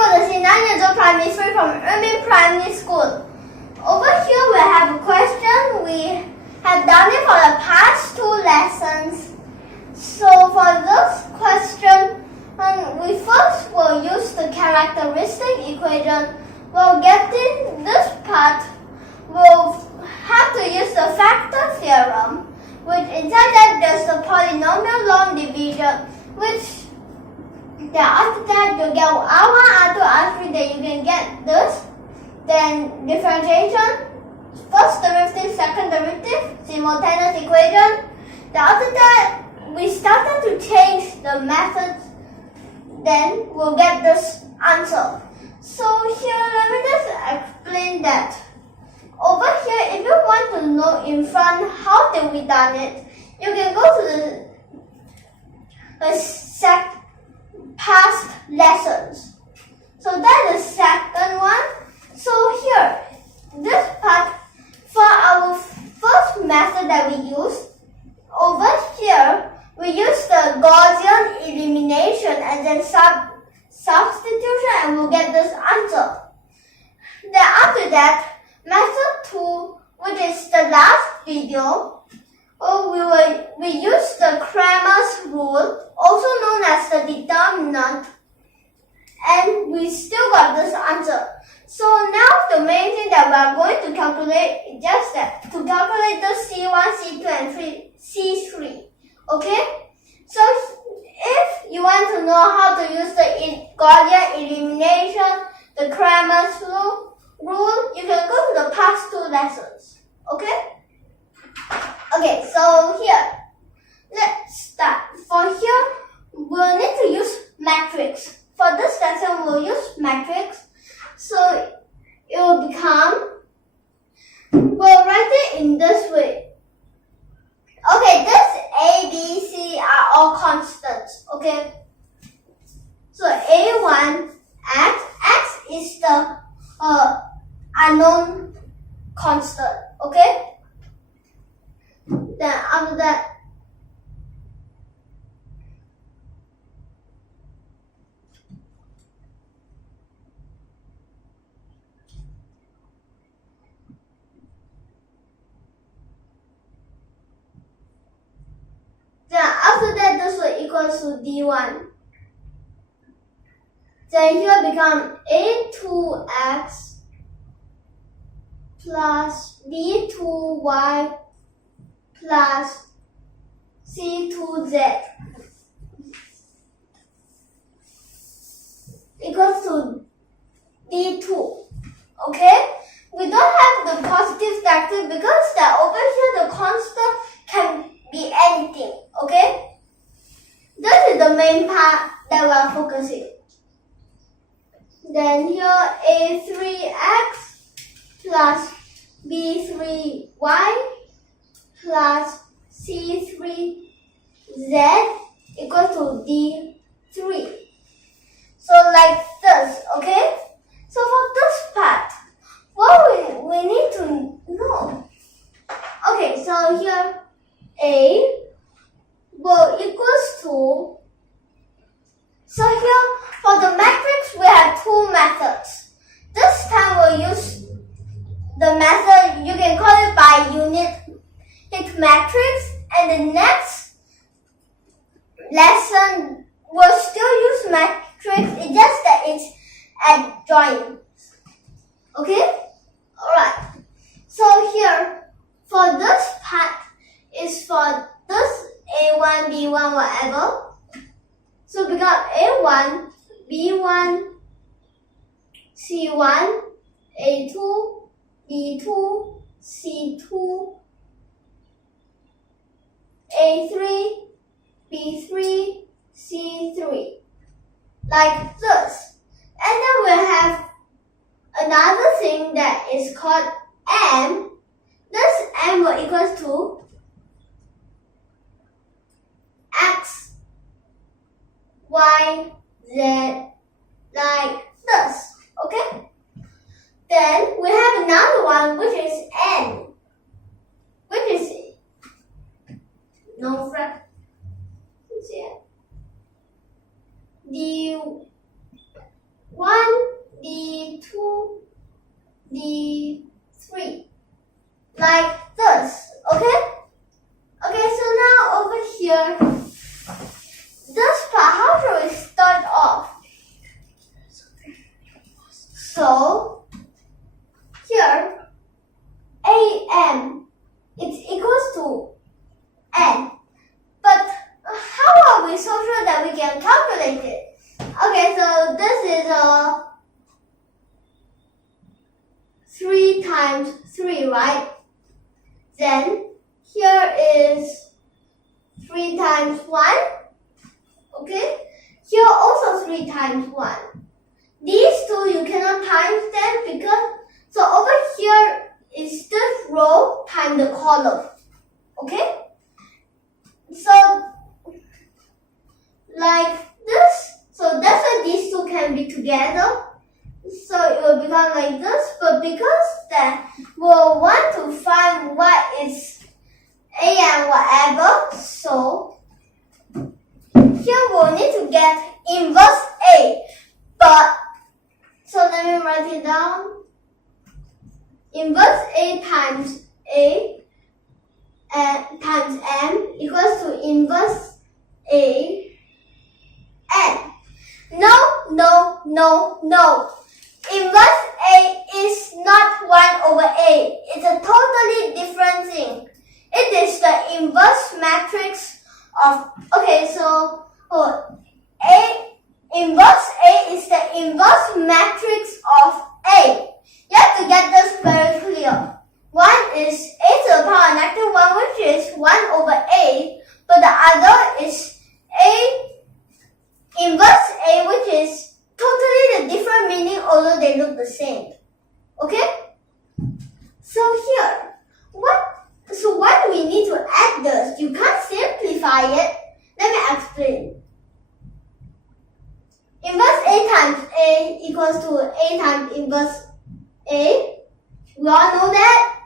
9 years old primary school from YUMIN Primary School. Over here we have a question. We have done it for the past 2 lessons. So for this question, we first will use the characteristic equation. We'll get in this part. We'll have to use the factor theorem, which inside that there's the polynomial long division, which then after that you get R1, R2, R3, then you can get this. Then differentiation, first derivative, second derivative, simultaneous equation. Then after that, we started to change the methods. Then we'll get this answer. So here, let me just explain that. Over here, if you want to know in front how did we done it, you can go to the past lessons. So that's the second one. So here, this part, for our first method that we used, over here, we use the Gaussian elimination and then substitution, and we'll get this answer. Then after that, method 2, which is the last video, we use the Cramer's rule, also known as the determinant, and we still got this answer. So now the main thing that we are going to calculate is just that, to calculate the C1, C2, and C3. Okay? So if you want to know how to use the Gaussian elimination, the Cramer's rule, you can go to the past 2 lessons. Okay? Okay, so here, let's start. For here, we'll need to use matrix. For this lesson, we'll use matrix. So it will become, we'll write it in this way. Okay, this A, B, C are all constants. Okay? So A1, X is the unknown constant. Okay? Then after that, this will equal to D1. Then here become A2X plus B2Y plus C2Z equals to D2. Okay? We don't have the positive factor because that over here the constant can be anything. Okay? This is the main part that we are focusing. Then here A3X plus B3Y plus C3Z equal to D3. So like this, okay? So for this part, what we need to know. Okay, so here A will equals to, so here for the matrix we have 2 methods. This time we'll use the method, you can call it by unit matrix, and the next lesson we'll still use matrix, it's just that it's adjoint. Okay? Alright. So here, for this part is for this A1, B1, whatever. So we got A1, B1, C1, A2, B2, C2, A3, B3, C3. Like this. And then we have another thing that is called M. This M will equal to X, Y, Z, like this. Okay? Then we have another one which is N, which is no fraction. D1, like this, okay? Okay, so now over here, this part, how should we start off? So, here, AM, it's equals to N. But how are we so sure that we can calculate it? Okay, so this is 3 times 3, right? Then here is 3 times 1. Okay? Here also 3 times 1. These two you cannot times them because, so over here is this row times the column. Okay? So, like this. So that's why these two can be together. So it will become like this. But because that we'll want to find what is A and whatever. So here we'll need to get inverse A. But, so let me write it down. Inverse A times A and times M equals to inverse A N. No. Inverse A is not 1 over A. It's a totally different thing. It is the inverse matrix of, okay, so inverse A is the inverse matrix of A. You have to get this very clear. One is A to the power negative 1, which is 1 over A, but the other is A inverse A, which is totally the different meaning, although they look the same. Okay? So here, why do we need to add this? You can't simplify it. Let me explain. Inverse A times A equals to A times inverse A. We all know that.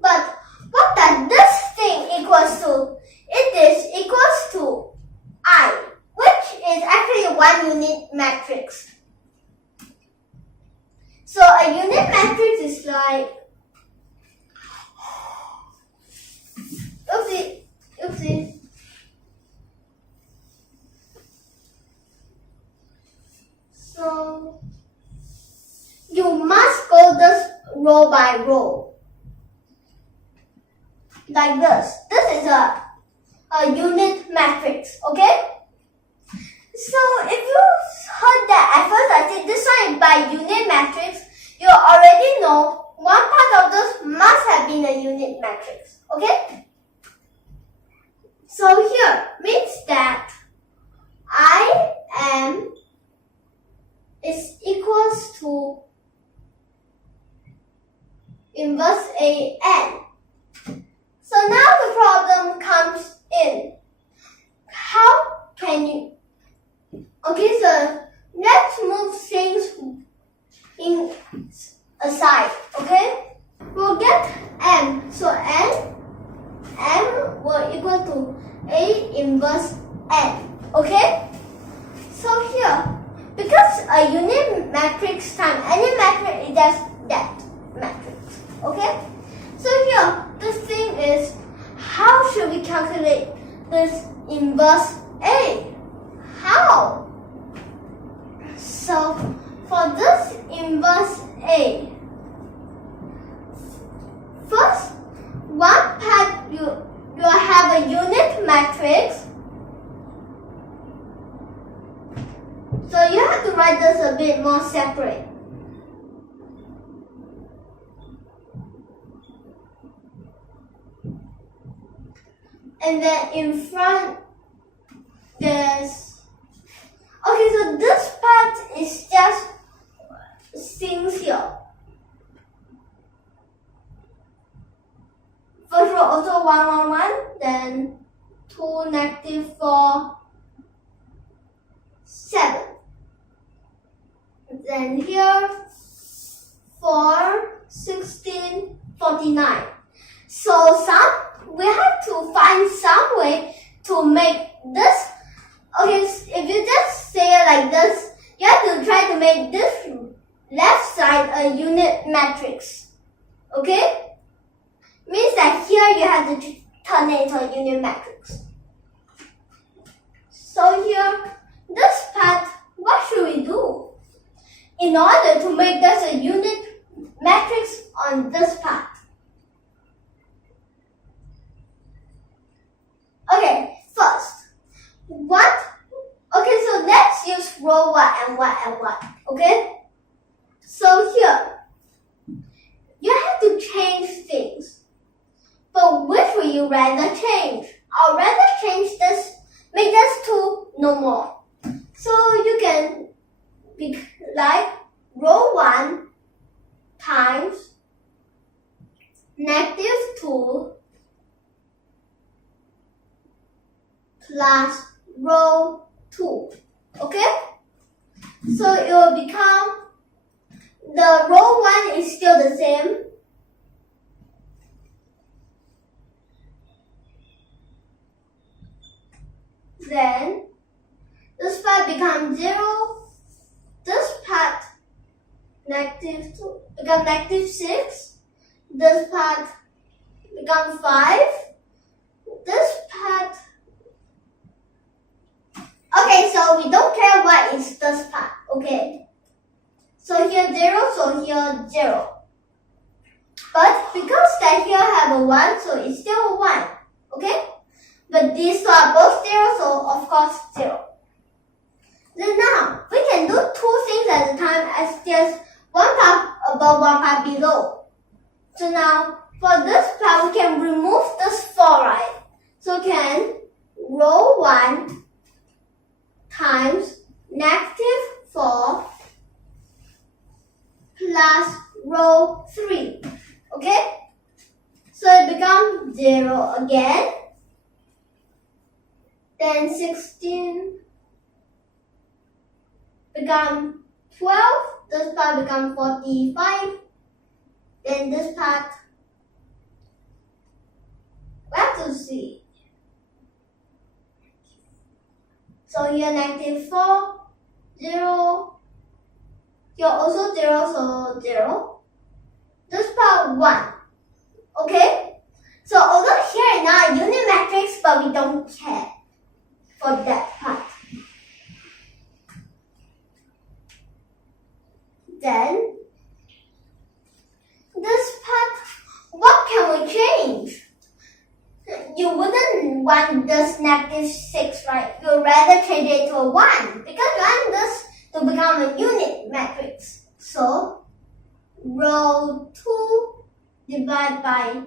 But what does this thing equals to? It is equals to I, which is actually one unit matrix. So a unit matrix is like, oopsie. So you must go this row by row, like this. This is a unit matrix, okay? So if you heard that at first I said this one is by unit matrix, you already know one part of this must have been a unit matrix, okay? So here means that I am is equals to inverse A N. So now the problem comes in. How can you, okay, so let's move things in aside, okay? We'll get M. So M will equal to A inverse N, okay? So here, because a unit matrix times any matrix is just that matrix, okay? So here, the thing is, how should we calculate this inverse A? How? So for this inverse A, first one part you have a unit matrix. So you have to write this a bit more separate. And then in front there's, okay, so this part is just things here. First row also 1, 1, 1, then 2, negative 4, 7. Then here 4, 16, 49. So we have to find some way to make this. Okay, if you just say it like this, you have to try to make this left side a unit matrix. Okay? Means you have to turn it into a union matrix. So here, this part, what should we do? In order to make this a unit matrix on this part. Okay, first, so let's use row 1 and 1 and 1, okay? So here, you have to change things. But which will you rather change? I'll rather change this, make this 2 no more. So you can be like row 1 times -2 plus row 2, okay? So it will become, the row 1 is still the same. Then this part becomes 0, this part -2 becomes -6, this part becomes 5, this part. Okay, so we don't care what is this part, okay? So here 0, so here 0. But because that here have a 1, so it's still a 1, okay? But these two are both 0, so of course 0. Then now, we can do 2 things at a time as there's 1 part above, 1 part below. So now, for this part, we can remove this 4, right? So we can row 1 times -4 plus row 3, okay? So it becomes 0 again. Then 16 become 12, this part becomes 45, then this part, we have to see. So here -4, 0, here also 0, so 0, this part 1, okay? So although here is not a unit matrix, but we don't care for that part. Then, this part, what can we change? You wouldn't want this -6, right? You'd rather change it to a 1 because you want this to become a unit matrix. So, row 2 divided by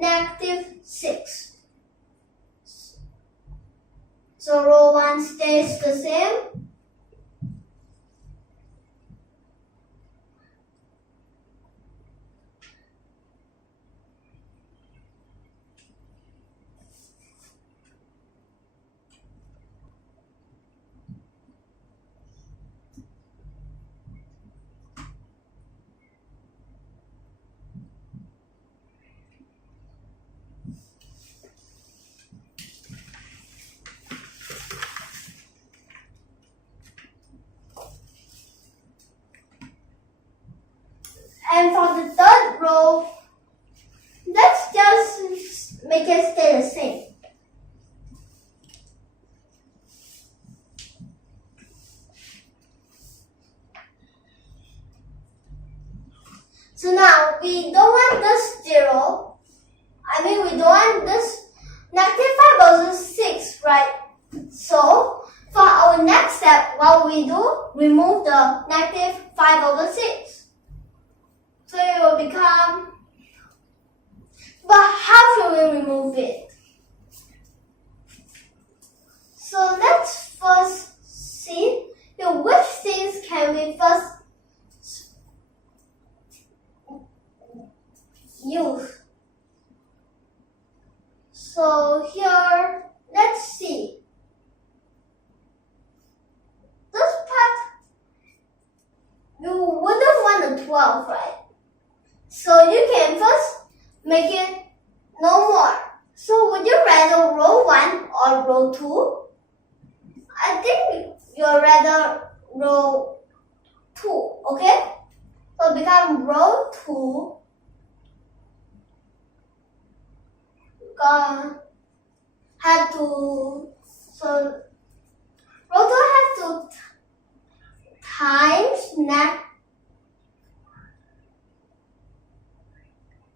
-6. So row 1 stays the same. And for the third row, let's just make it stay the same. So now we don't want this 0. We don't want this -5 over 6, right? So for our next step, what we do? Remove the -5 over 6. So it will become, but how should we remove it? So let's first see which things can we first use. So here, let's see. This part, you wouldn't want a 12, right? So you can first make it no more. So would you rather row 1 or row 2? I think you'd rather row 2, okay? So become row 2 row 2 has to times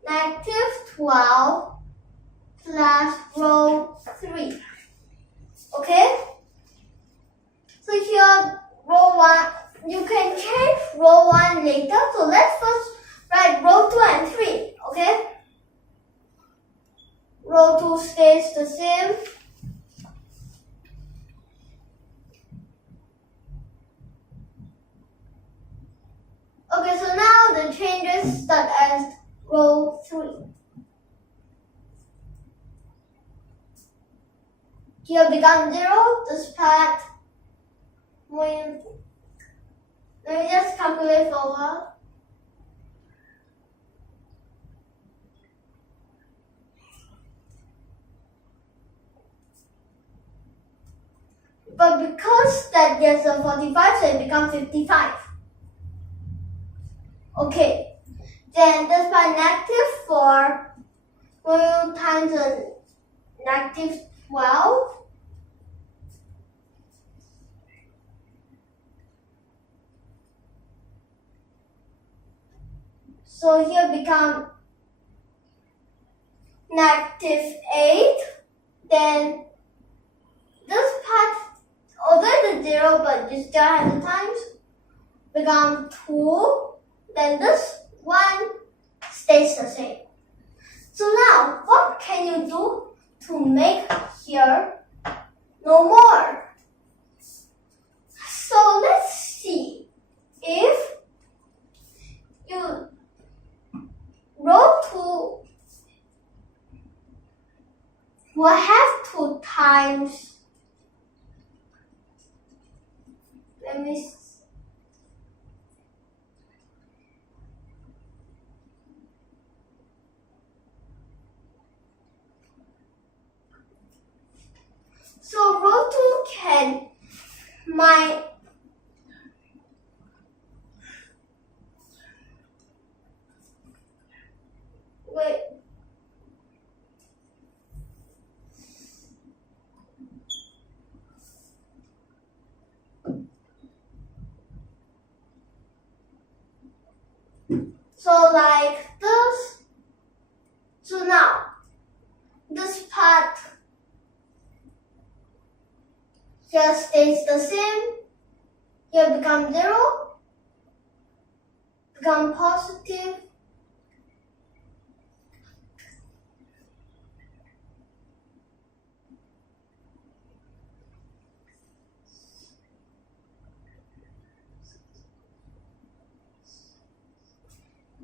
negative 12 plus row 3. Okay? So here row 1, you can change row 1 later. So let's first write row 2 and 3. Okay? Row 2 stays the same. Okay, so now the changes start as row 3. Here becomes 0. This part, let me just calculate forward. But because that there's a 45, so it becomes 55. Okay, then this by negative 4 will times a negative 12. So here become negative 8. Then this part, although it's 0, but you still have the times, become 2. Then this one stays the same. So now, what can you do to make here no more? So let's see. If you row 2 will have 2 times, let me see. So row 2 can wait. So like this. So now this part here stays the same. Here become 0. Become positive.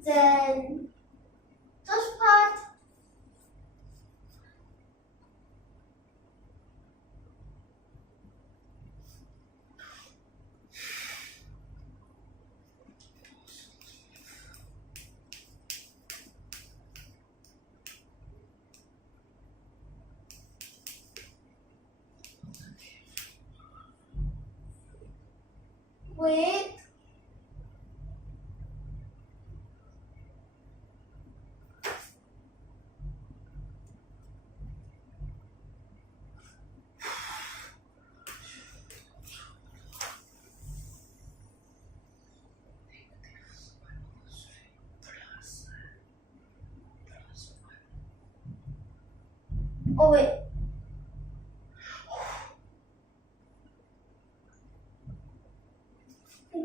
Then this part wait. Oh wait.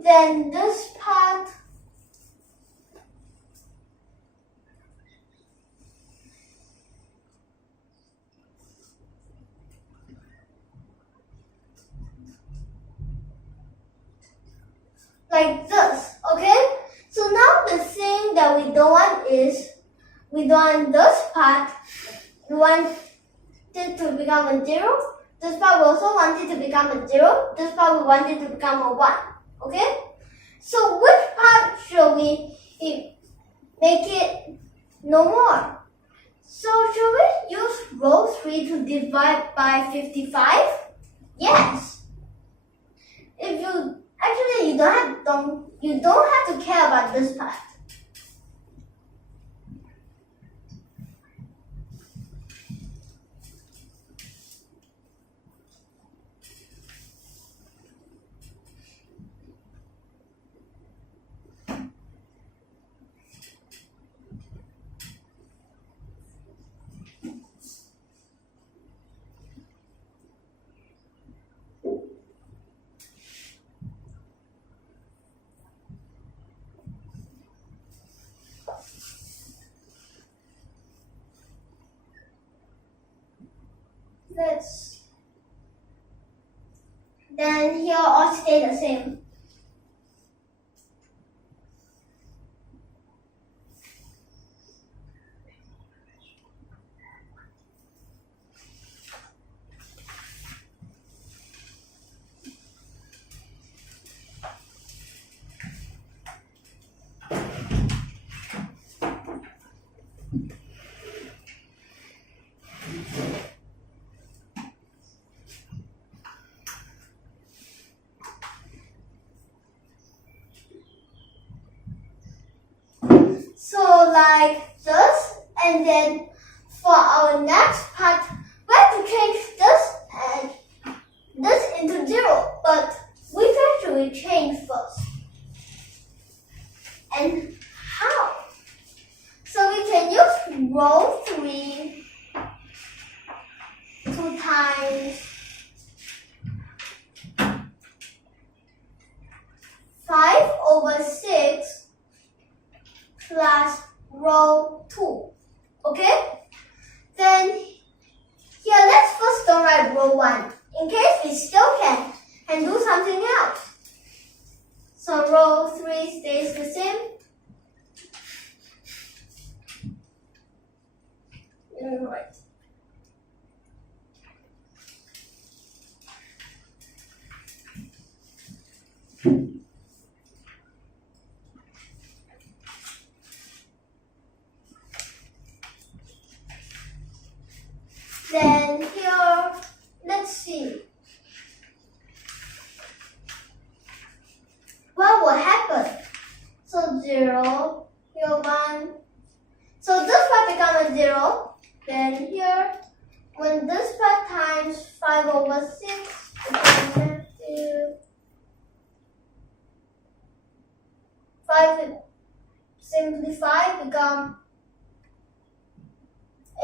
Then this part like this, okay? So now the thing that we don't want is, we don't want this part, we want it to become a 0. This part we also want it to become a 0. This part we want it to become a 1, okay? So which part should we make it no more? So should we use row 3 to divide by 55? Yes. If you actually you don't have to care about this part. Then here all stay the same. So like this, and then for our next part, we have to change this and this into 0, but we try to change first. And how? So we can use row 3 2 times 5/6 plus row 2. Okay? Then here let's first don't write row 1 in case we still can and do something else. So row 3 stays the same. Right. Then here, let's see. What will happen? So 0, here 1. So this part becomes a 0. Then here, when this part times 5/6 becomes negative 5, simplify become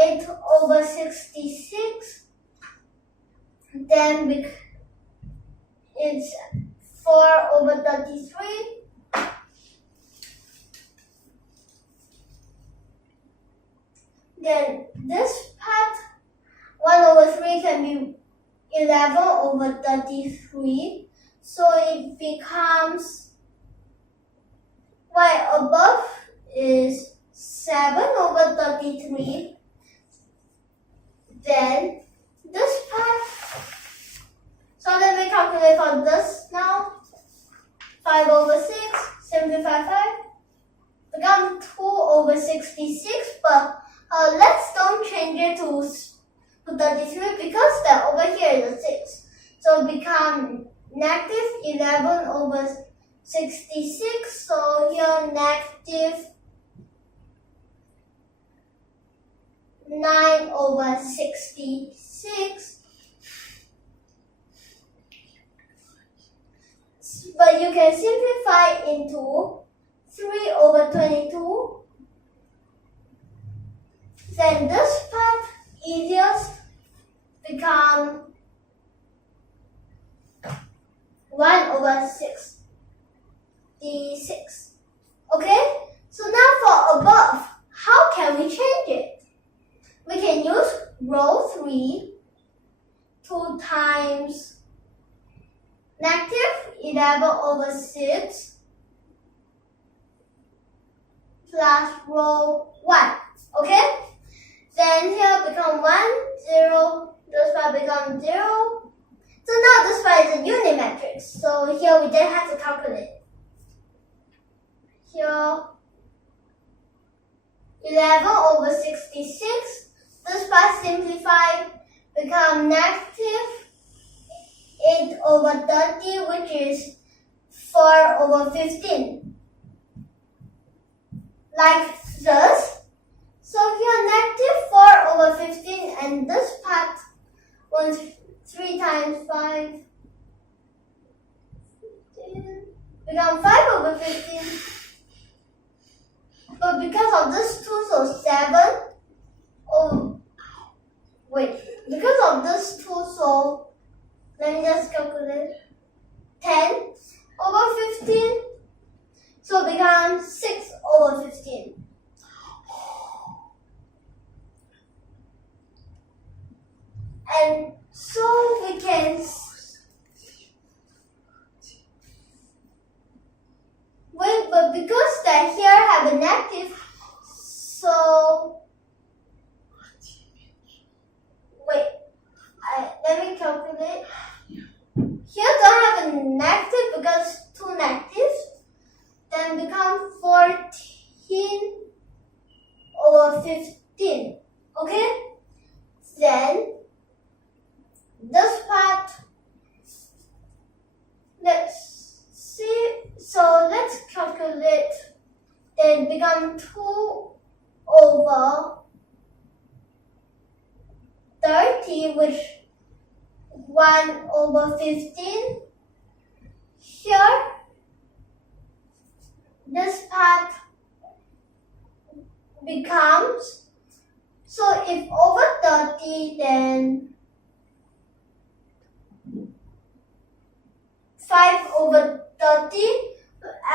8/66. Then it's 4/33. Then this part 1/3 can be 11/33. So it becomes right above is 7/33. Then this part, so let me calculate for this now. 5/6, simplify 5, become 2/66, but let's don't change it to 33 because that over here is a 6. So become negative 11/66, so here negative 9/66. But you can simplify into 3/22. Then this part easiest become 1/66. Okay? So now for above, how can we change it? We can use row 3 2 times negative 11/6 plus row 1. Okay? Then here become 1, 0, this part becomes 0. So now this part is a unit matrix. So here we just have to calculate. Here 11/66. This part simplified become negative 8/30, which is 4/15. Like this. So here negative 4/15, and this part was 3 times 5 become 5/15. But because of this 2, so 7. Oh, wait. Because of this 2, so let me just calculate. 10/15. So it becomes 6/15. and so we can wait, but because that here have a negative, so wait, let me calculate. Here don't have a negative because two negatives, then become 14 over 15. Okay? Then this part, let's see. So let's calculate. Then become 2 over 30, which 1 over 15. Here, this part becomes, so if over 30, then 5 over 30.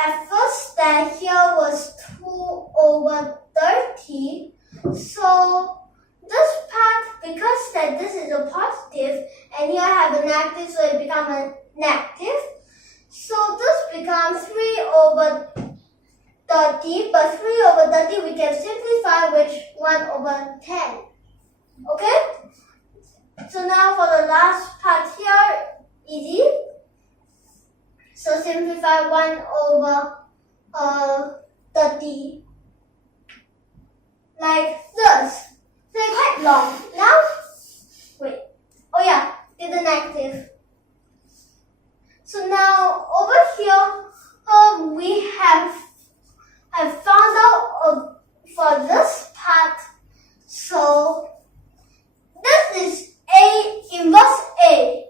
At first, that here was 2 over 30. So this part, because that this is a positive and here I have a negative, so it becomes a negative. So this becomes 3 over 30, but 3 over 30 we can simplify with 1 over 10. Okay? So now for the last part here, easy. So simplify 1 over 30 like this. So it's quite long. Now, wait. Oh yeah, did the negative. So now over here, we have found out for this part. So this is A inverse A.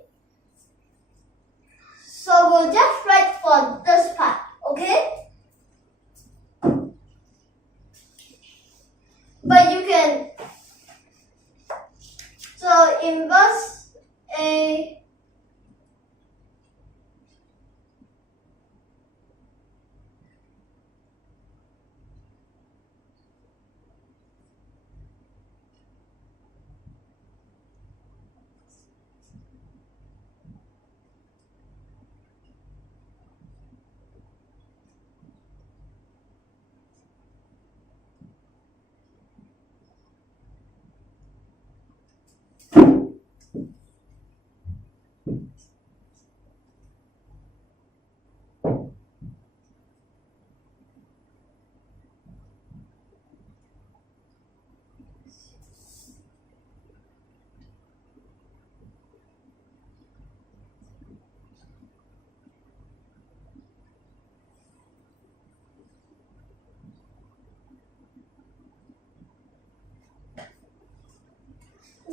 So we'll just write for this part, okay? But you can, so inverse A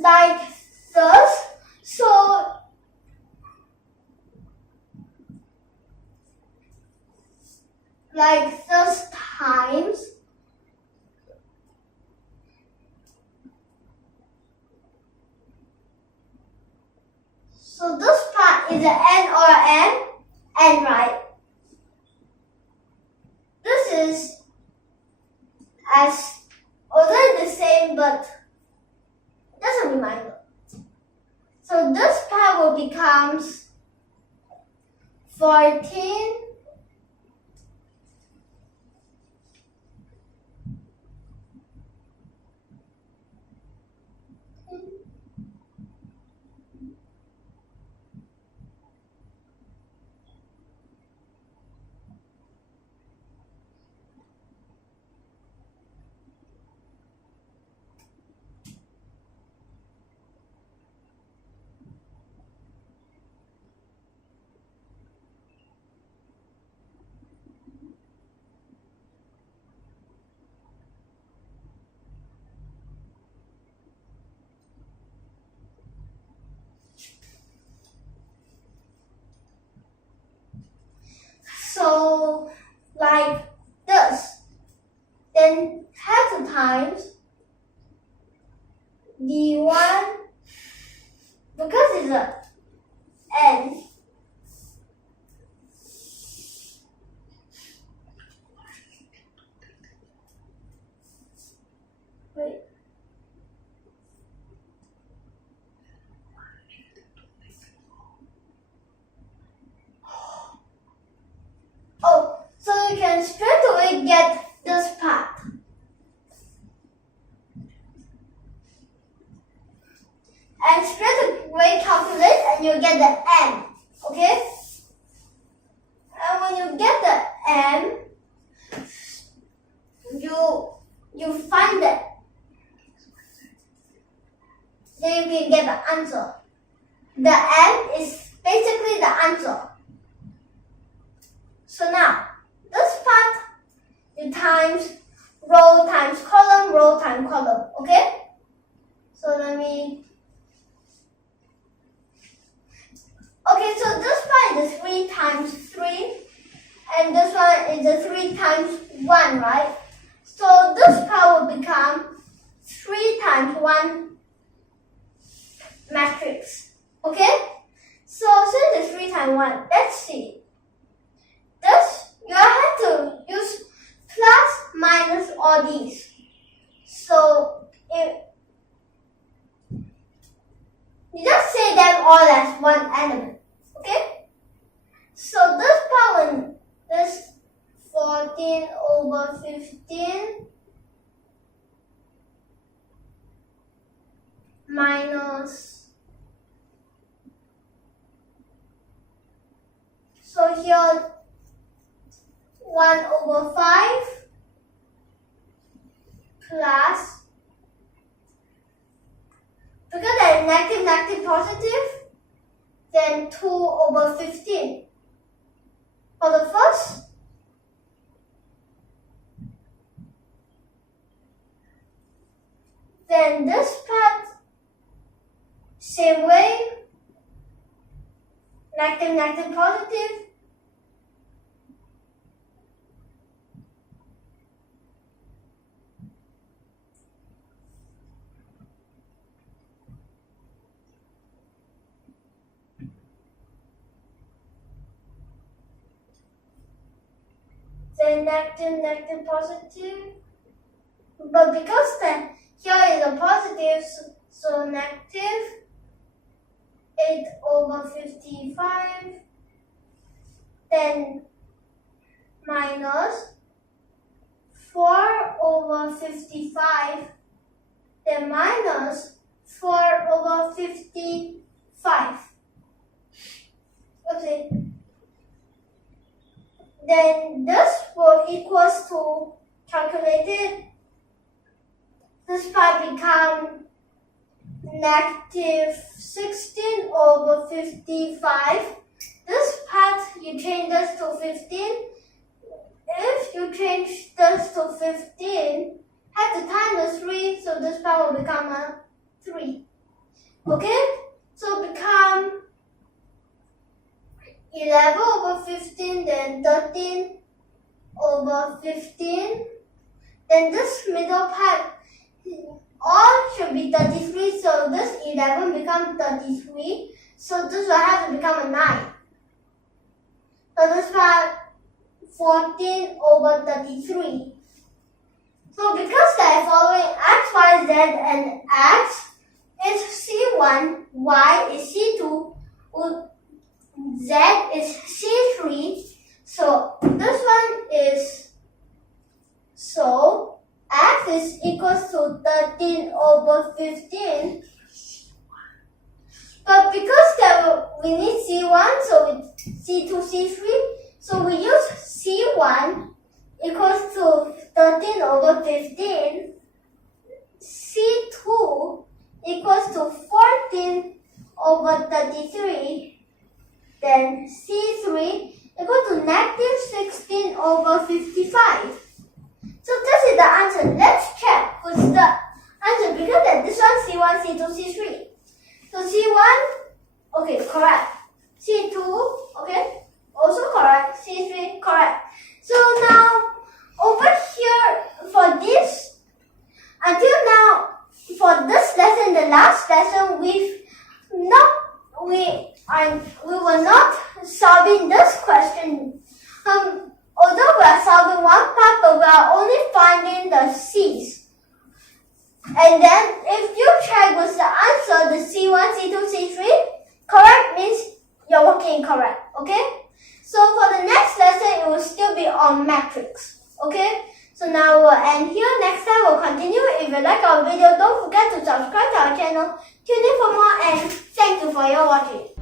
like this. So like this times so this part is an N or an N, right? This is as although the same, but doesn't remind. So this part will becomes 14 so like this, then 10 times d1 because it's a n. Wait. And straight away calculate and you get the m. Okay? And when you get the m, you find it. Then you can get the answer. The m is basically the answer. So now, this part, you times row times column, row times column. Okay? So let me... Okay, so this part is 3 times 3. And this one is a 3 times 1, right? So this part will become 3 times 1 matrix. Okay? So since it's 3 times 1, let's see. This, you have to use plus, minus all these. So you just say them all as one element. Okay? So this part, when this 14 over 15 minus, so here 1 over 5 plus, because they're negative, negative, positive, then 2 over 15. For the first, then this part, same way, negative, negative, positive. Then negative, negative, positive. But because then here is a positive, so negative 8 over 55, then minus 4 over 55, then minus 4 over 55. Okay. Then this will equals to, calculated, this part become negative 16 over 55. This part, you change this to 15. If you change this to 15, have to times 3, so this part will become a 3. Okay? So become 11 over 15, then 13 over 15. Then this middle part, all should be 33, so this 11 becomes 33. So this will have to become a 9. So this part, 14 over 33. So because they are following x, y, z, and x is C1, y is C2, z is C3. So this one is, so x is equals to 13 over 15. But because we need C1, so C2, C3, so we use C1 equals to 13 over 15. C2 equals to 14 over 33. Then C3 equal to negative 16 over 55. So this is the answer. Let's check what's the answer, because this one C1, C2, C3. So C1, okay, correct. C2, okay, also correct. C3, correct. So now over here for this, until now for this lesson, the last lesson, we were not solving this question. Although we are solving one part, but we are only finding the C's. And then if you check with the answer, the C1, C2, C3, correct means you're working correct. Okay? So for the next lesson, it will still be on matrix. Okay? So now we'll end here. Next time we'll continue. If you like our video, don't forget to subscribe to our channel. channel. Tune in for more and thank you for your watching.